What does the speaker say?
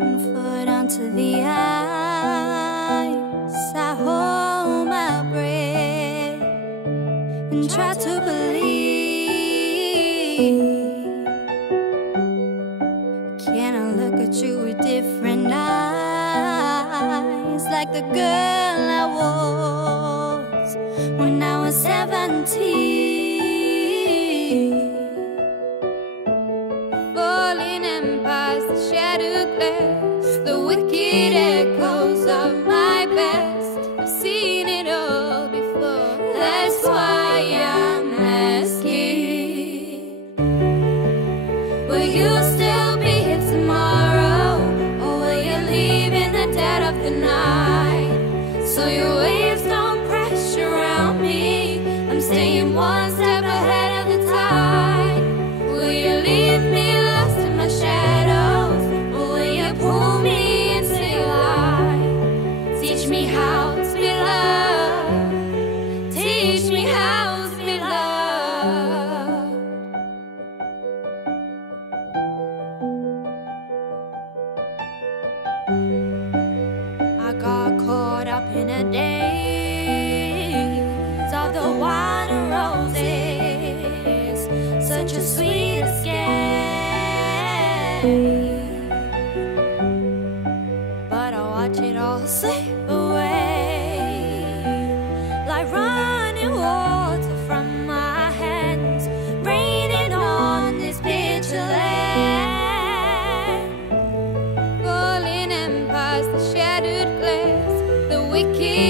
one foot onto the ice, I hold my breath and try to believe. Can I look at you with different eyes, like the girl I was when I was 17? Falling empires, the shattered glass, the wicked echoes of my past. I've seen it all before, that's why I'm asking. Will you still be here tomorrow, or will you leave in the dead of the night, so your waves don't crash around me? I'm staying one step ahead of the tide. Will you leave me lost in my shadows, or will you pull me into your light? Teach me how to be loved, teach me how to be loved. I got caught up in a daze of the wine and roses, such a sweet escape. But I watch it all slip away, like running water from my hands, raining on this picture land. Falling empires, the shattered glass, the wicked